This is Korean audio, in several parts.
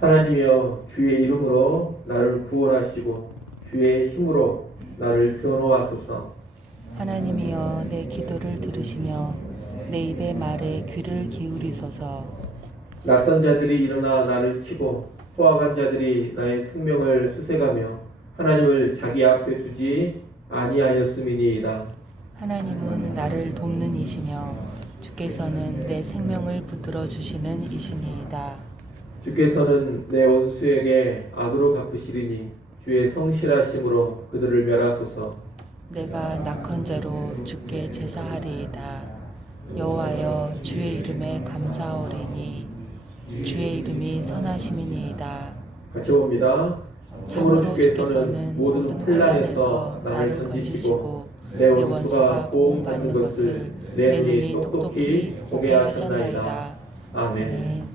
하나님이여 주의 이름으로 나를 구원하시고 주의 힘으로 나를 변호하소서. 하나님이여 내 기도를 들으시며 내 입의 말에 귀를 기울이소서. 낯선 자들이 일어나 나를 치고 포악한 자들이 나의 생명을 수색하며 하나님을 자기 앞에 두지 아니하였음이니이다. 하나님은 나를 돕는 이시며 주께서는 내 생명을 붙들어 주시는 이시니이다. 주께서는 내 원수에게 악으로 갚으시리니 주의 성실하심으로 그들을 멸하소서. 내가 낙헌제로 주께 제사하리이다. 여호와여 주의 이름에 감사하오리니 주의 이름이 선하심이니이다. 같이 봅니다. 참으로 주께서는 모든 혼란에서 나를 건지시고 내 원수가 보응받는 것을 내 눈이 똑똑히 보게 하셨나이다. 아멘.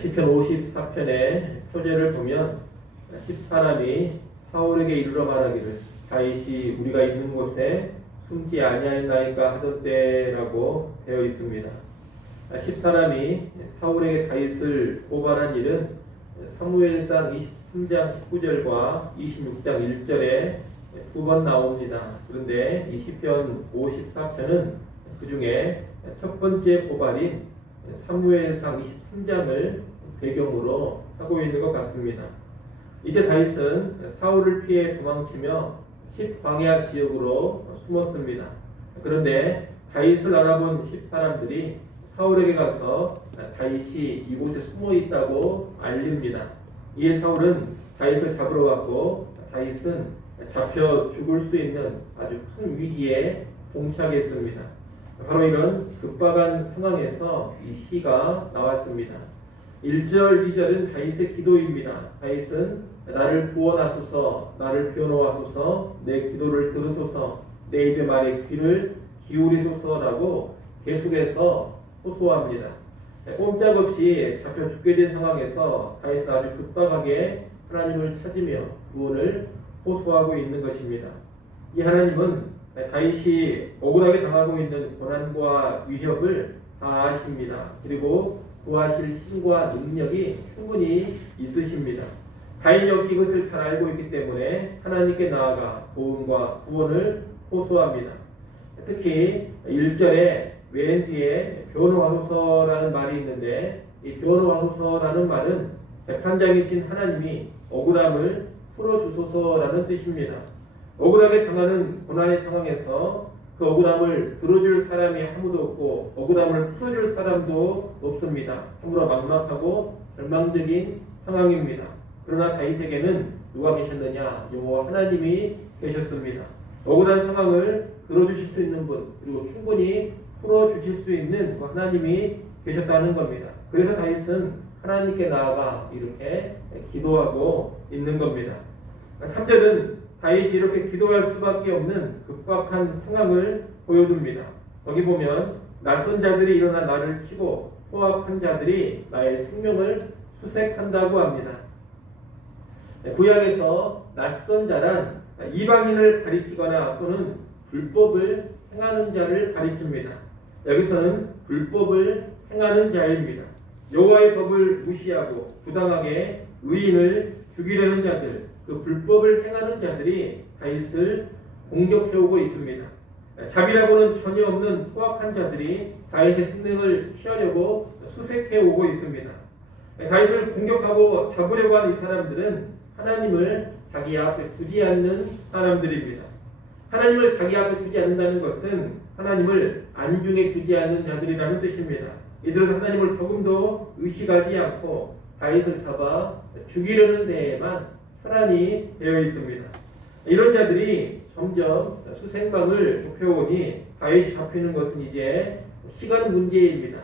시편 54편의 표제를 보면 10사람이 사울에게 이르러 말하기를 다윗이 우리가 있는 곳에 숨지 아니하였나이까 하던대라고 되어 있습니다. 10사람이 사울에게 다윗을 고발한 일은 사무엘상 23장 19절과 26장 1절에 두 번 나옵니다. 그런데 이 시편 54편은 그 중에 첫 번째 고발인 사무엘상 23장을 배경으로 하고 있는 것 같습니다. 이때 다윗은 사울을 피해 도망치며 10광야 지역으로 숨었습니다. 그런데 다윗을 알아본 10사람들이 사울에게 가서 다윗이 이곳에 숨어 있다고 알립니다. 이에 사울은 다윗을 잡으러 갔고 다윗은 잡혀 죽을 수 있는 아주 큰 위기에 봉착했습니다. 바로 이런 급박한 상황에서 이 시가 나왔습니다. 1절, 2절은 다윗의 기도입니다. 다윗은 나를 구원하소서, 나를 변호하소서, 내 기도를 들으소서, 내 입의 말에 귀를 기울이소서라고 계속해서 호소합니다. 꼼짝없이 잡혀 죽게 된 상황에서 다윗은 아주 급박하게 하나님을 찾으며 구원을 호소하고 있는 것입니다. 이 하나님은 다윗이 억울하게 당하고 있는 고난과 위협을 다 아십니다. 그리고 구하실 힘과 능력이 충분히 있으십니다. 다윗 역시 이것을 잘 알고 있기 때문에 하나님께 나아가 도움과 구원을 호소합니다. 특히 1절에 맨 뒤에 변호하소서라는 말이 있는데 이 변호하소서라는 말은 재판장이신 하나님이 억울함을 풀어주소서라는 뜻입니다. 억울하게 당하는 고난의 상황에서 그 억울함을 들어줄 사람이 아무도 없고 억울함을 풀어줄 사람도 없습니다. 참으로 막막하고 절망적인 상황입니다. 그러나 다윗에게는 누가 계셨느냐? 여호와 하나님이 계셨습니다. 억울한 상황을 들어주실 수 있는 분, 그리고 충분히 풀어주실 수 있는 하나님이 계셨다는 겁니다. 그래서 다윗은 하나님께 나아가 이렇게 기도하고 있는 겁니다. 3절은 다윗이 이렇게 기도할 수밖에 없는 급박한 상황을 보여줍니다. 거기 보면 낯선 자들이 일어나 나를 치고 포악한 자들이 나의 생명을 수색한다고 합니다. 구약에서 낯선 자란 이방인을 가리키거나 또는 불법을 행하는 자를 가리킵니다. 여기서는 불법을 행하는 자입니다. 여호와의 법을 무시하고 부당하게 의인을 죽이려는 자들, 그 불법을 행하는 자들이 다윗을 공격해오고 있습니다. 자비라고는 전혀 없는 포악한 자들이 다윗의 생명을 취하려고 수색해오고 있습니다. 다윗을 공격하고 잡으려고 하는 이 사람들은 하나님을 자기 앞에 두지 않는 사람들입니다. 하나님을 자기 앞에 두지 않는다는 것은 하나님을 안중에 두지 않는 자들이라는 뜻입니다. 이들은 하나님을 조금도 의식하지 않고 다윗을 잡아 죽이려는 데에만 혈안이 되어 있습니다. 이런 자들이 점점 수색망을 좁혀오니 다윗이 잡히는 것은 이제 시간 문제입니다.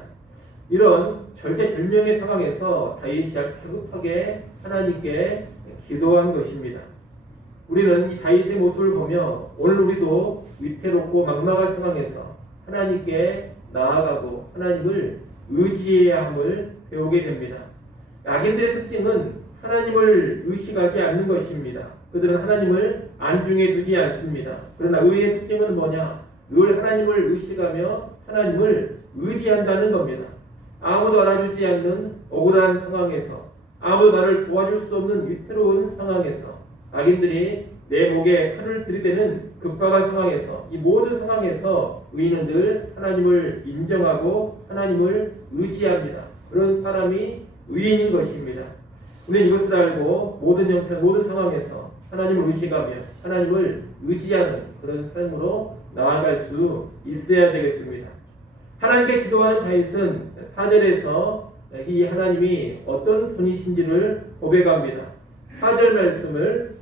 이런 절체절명의 상황에서 다윗이 급하게 하나님께 기도한 것입니다. 우리는 이 다윗의 모습을 보며 오늘 우리도 위태롭고 막막한 상황에서 하나님께 나아가고 하나님을 의지해야 함을 배우게 됩니다. 악인들의 특징은 하나님을 의식하지 않는 것입니다. 그들은 하나님을 안중에 두지 않습니다. 그러나 의의 특징은 뭐냐? 늘 하나님을 의식하며 하나님을 의지한다는 겁니다. 아무도 알아주지 않는 억울한 상황에서, 아무도 나를 도와줄 수 없는 위태로운 상황에서, 악인들이 내 목에 칼을 들이대는 급박한 상황에서, 이 모든 상황에서 의인은 늘 하나님을 인정하고 하나님을 의지합니다. 그런 사람이 의인인 것입니다. 우리는 이것을 알고 모든 형편, 모든 상황에서 하나님을 의식하며 하나님을 의지하는 그런 삶으로 나아갈 수 있어야 되겠습니다. 하나님께 기도하는 다윗은 4절에서 이 하나님이 어떤 분이신지를 고백합니다. 4절 말씀을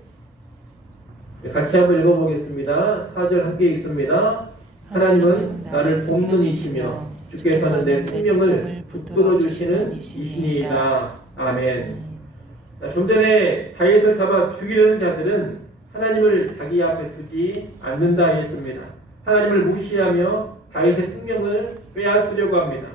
같이 한번 읽어보겠습니다. 4절 함께 읽습니다. 하나님은 나를 돕는 이시며 주께서는 내 생명을 붙들어 주시는 이시니이다. 아멘. 좀 전에 다윗을 잡아 죽이려는 자들은 하나님을 자기 앞에 두지 않는다 했습니다. 하나님을 무시하며 다윗의 생명을 빼앗으려고 합니다.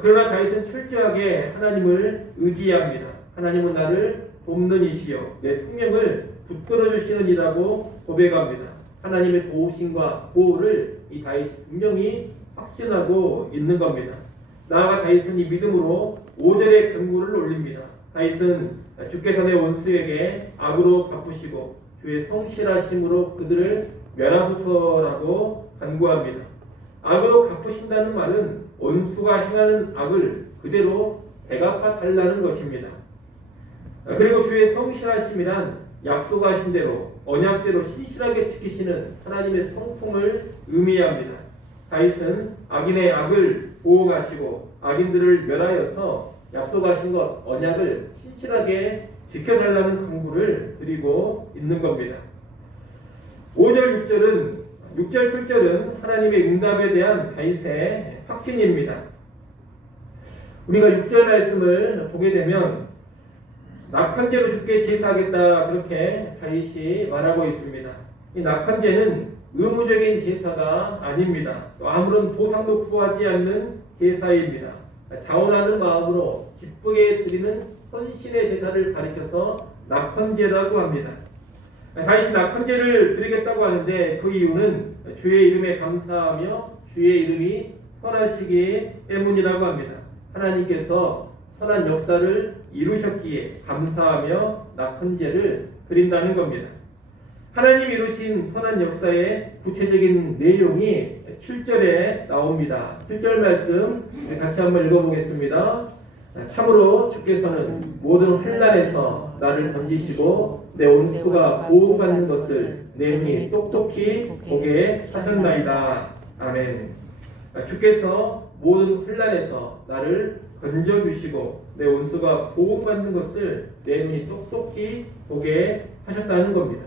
그러나 다윗은 철저하게 하나님을 의지합니다. 하나님은 나를 돕는 이시요 내 생명을 붙들어 주시는 이라고 고백합니다. 하나님의 도우심과 보호를 이 다윗이 분명히 확신하고 있는 겁니다. 나아가 다윗은 이 믿음으로 5절의 간구를 올립니다. 다윗은 주께서 내 원수에게 악으로 갚으시고 주의 성실하심으로 그들을 멸하소서라고 간구합니다. 악으로 갚으신다는 말은 원수가 행하는 악을 그대로 대갚아 달라는 것입니다. 그리고 주의 성실하심이란 약속하신 대로 언약대로 신실하게 지키시는 하나님의 성품을 의미합니다. 다윗은 악인의 악을 보호하시고 악인들을 멸하여서 약속하신 것 언약을 신실하게 지켜달라는 간구를 드리고 있는 겁니다. 5절 6절 7절은 하나님의 응답에 대한 다윗의 확신입니다. 우리가 6절 말씀을 보게 되면 낙헌제로 주께 제사하겠다 그렇게 다윗이 말하고 있습니다. 이 낙헌제는 의무적인 제사가 아닙니다. 아무런 보상도 구하지 않는 제사입니다. 자원하는 마음으로 기쁘게 드리는 헌신의 제사를 가리켜서 낙헌제라고 합니다. 다윗이 낙헌제를 드리겠다고 하는데 그 이유는 주의 이름에 감사하며 주의 이름이 선하시기 때문이라고 합니다. 하나님께서 선한 역사를 이루셨기에 감사하며 낙헌제를 드린다는 겁니다. 하나님이 이루신 선한 역사의 구체적인 내용이 7절에 나옵니다. 7절 말씀 같이 한번 읽어보겠습니다. 참으로 주께서는 모든 환난에서 나를 건지시고 내 원수가 보호받는 것을 내 눈이 똑똑히 보게 하셨나이다. 아멘. 주께서 모든 환난에서 나를 건져주시고 내 원수가 보호받는 것을 내 눈이 똑똑히 보게 하셨다는 겁니다.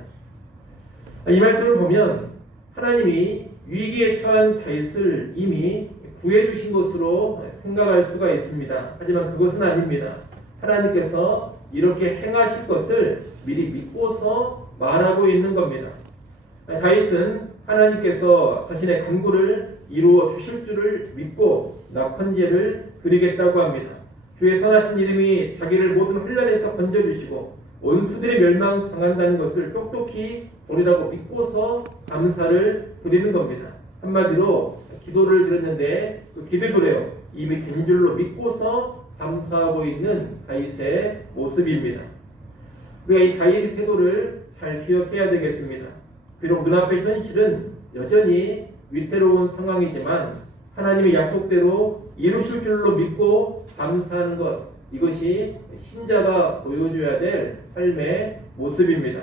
이 말씀을 보면 하나님이 위기에 처한 다윗을 이미 구해주신 것으로 생각할 수가 있습니다. 하지만 그것은 아닙니다. 하나님께서 이렇게 행하실 것을 미리 믿고서 말하고 있는 겁니다. 다윗은 하나님께서 자신의 간구를 이루어 주실 줄을 믿고 낙헌제를 드리겠다고 합니다. 주의 선하신 이름이 자기를 모든 혼란에서 건져주시고 원수들의 멸망당한다는 것을 똑똑히 보리라고 믿고서 감사를 드리는 겁니다. 한마디로 기도를 드렸는데 그 기도대로 이미 된 줄로 믿고서 감사하고 있는 다윗의 모습입니다. 우리가 이 다윗의 태도를 잘 기억해야 되겠습니다. 비록 눈앞의 현실은 여전히 위태로운 상황이지만 하나님의 약속대로 이루실 줄로 믿고 감사하는 것, 이것이 신자가 보여줘야 될 삶의 모습입니다.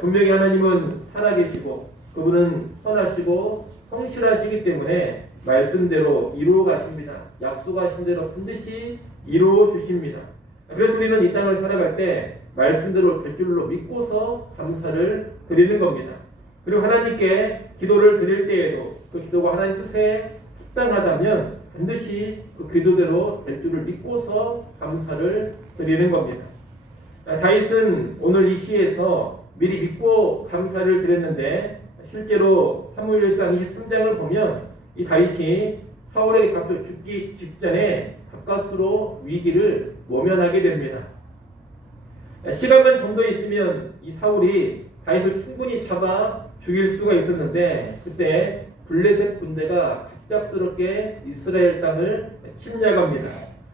분명히 하나님은 살아계시고 그분은 선하시고 성실하시기 때문에 말씀대로 이루어 가십니다. 약속하신 대로 반드시 이루어 주십니다. 그래서 우리는 이 땅을 살아갈 때 말씀대로 될 줄로 믿고서 감사를 드리는 겁니다. 그리고 하나님께 기도를 드릴 때에도 그 기도가 하나님 뜻에 합당하다면 반드시 그 기도대로 될 줄을 믿고서 감사를 드리는 겁니다. 다윗은 오늘 이 시에서 미리 믿고 감사를 드렸는데 실제로 사무엘상 23장을 보면 이 다윗이 사울에게 잡혀 죽기 직전에 가까스로 위기를 모면하게 됩니다. 시간만 좀 더 있으면 이 사울이 다윗을 충분히 잡아 죽일 수가 있었는데 그때 블레셋 군대가 갑작스럽게 이스라엘 땅을 침략합니다.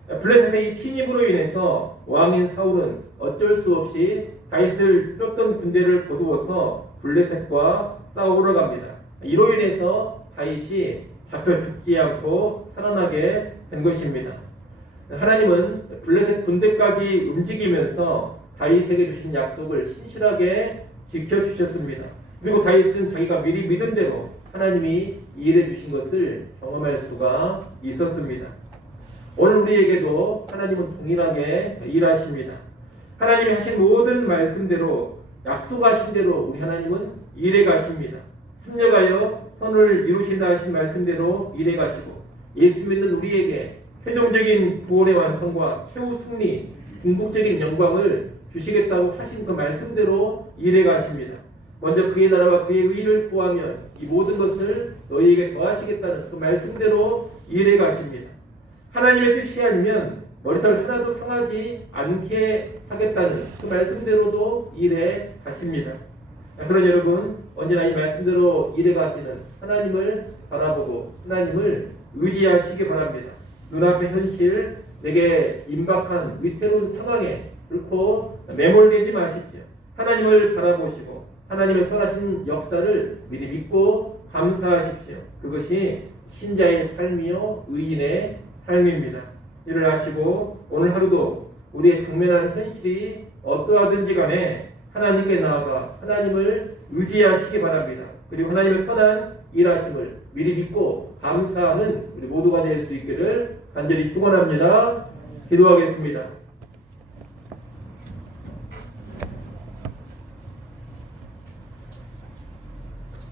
블레셋의 이 침입으로 인해서 왕인 사울은 어쩔 수 없이 다윗을 쫓던 군대를 거두어서 블레셋과 싸우러 갑니다. 이로 인해서 다윗이 잡혀 죽지 않고 살아나게 된 것입니다. 하나님은 블레셋 군대까지 움직이면서 다윗에게 주신 약속을 신실하게 지켜주셨습니다. 그리고 다윗은 자기가 미리 믿은 대로 하나님이 일해 주신 것을 경험할 수가 있었습니다. 오늘 우리에게도 하나님은 동일하게 일하십니다. 하나님이 하신 모든 말씀대로 약속하신 대로 우리 하나님은 일해 가십니다. 협력하여 선을 이루신다 하신 말씀대로 일해 가시고 예수 믿는 우리에게 최종적인 구원의 완성과 최후 승리, 궁극적인 영광을 주시겠다고 하신 그 말씀대로 일해 가십니다. 먼저 그의 나라와 그의 의를 구하면 이 모든 것을 너희에게 더하시겠다는 그 말씀대로 일해 가십니다. 하나님의 뜻이 아니면 머리털 하나도 상하지 않게 하겠다는 그 말씀대로도 일해 가십니다. 그런 여러분, 언제나 이 말씀대로 일해 가시는 하나님을 바라보고 하나님을 의지하시기 바랍니다. 눈앞의 현실, 내게 임박한 위태로운 상황에 결코 매몰되지 마십시오. 하나님을 바라보시고 하나님의 선하신 역사를 미리 믿고 감사하십시오. 그것이 신자의 삶이요 의인의 삶입니다. 이를 아시고 오늘 하루도 우리의 직면하는 현실이 어떠하든지 간에 하나님께 나아가 하나님을 의지하시기 바랍니다. 그리고 하나님의 선한 일하심을 미리 믿고 감사하는 우리 모두가 될 수 있기를 간절히 축원합니다. 기도하겠습니다.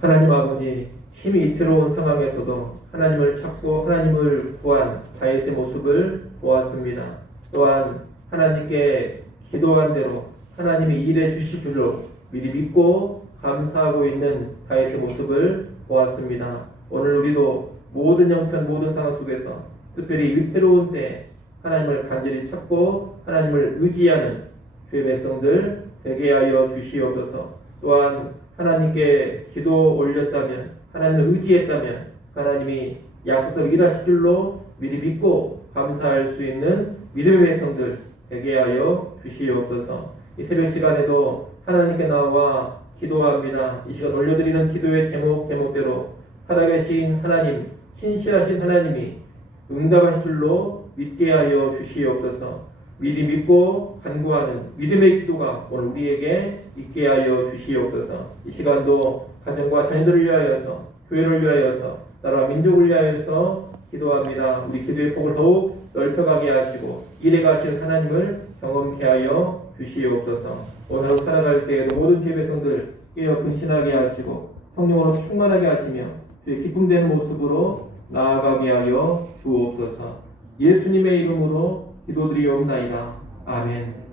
하나님 아버지, 힘이 이태로운 상황에서도 하나님을 찾고 하나님을 구한 다윗의 모습을 보았습니다. 또한 하나님께 기도한 대로 하나님이 일해 주실 줄로 미리 믿고 감사하고 있는 다윗의 모습을 보았습니다. 오늘 우리도 모든 형편 모든 상황 속에서 특별히 위태로운 때 하나님을 간절히 찾고 하나님을 의지하는 주의 백성들 되게 하여 주시옵소서. 또한 하나님께 기도 올렸다면 하나님을 의지했다면 하나님이 약속대로 일하실 줄로 미리 믿고 감사할 수 있는 믿음의 백성들 되게 하여 주시옵소서. 이 새벽 시간에도 하나님께 나와 기도합니다. 이 시간 올려드리는 기도의 제목대로 살아계신 하나님, 신실하신 하나님이 응답하실 줄로 믿게 하여 주시옵소서. 미리 믿고 간구하는 믿음의 기도가 오늘 우리에게 있게 하여 주시옵소서. 이 시간도 가정과 자녀들을 위하여서 교회를 위하여서 나라와 민족을 위하여서 기도합니다. 우리 기도의 폭을 더욱 넓혀가게 하시고 일해 가실 하나님을 경험케 하여 주시옵소서. 오늘 하루 살아갈 때에도 모든 주의 백성들 깨어 근신하게 하시고 성령으로 충만하게 하시며 주의 기쁨되는 모습으로 나아가게 하여 주옵소서. 예수님의 이름으로 기도드리옵나이다. 아멘.